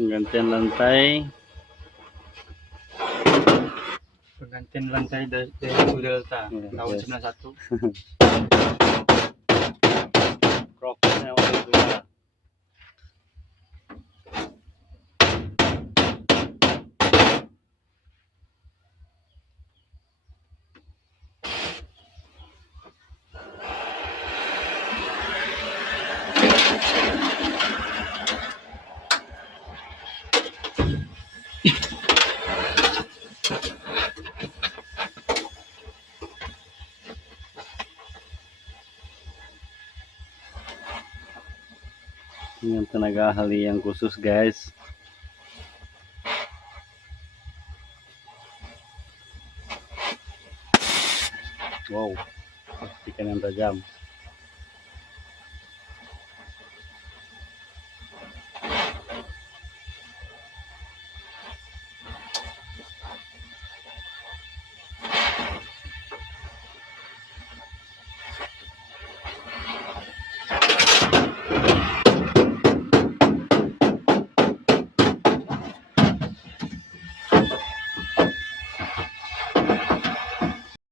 penggantian lantai dari Delta tahun 91. Kroknya udah dua. Dengan tenaga ahli yang khusus, guys. Wow, ikan yang tajam.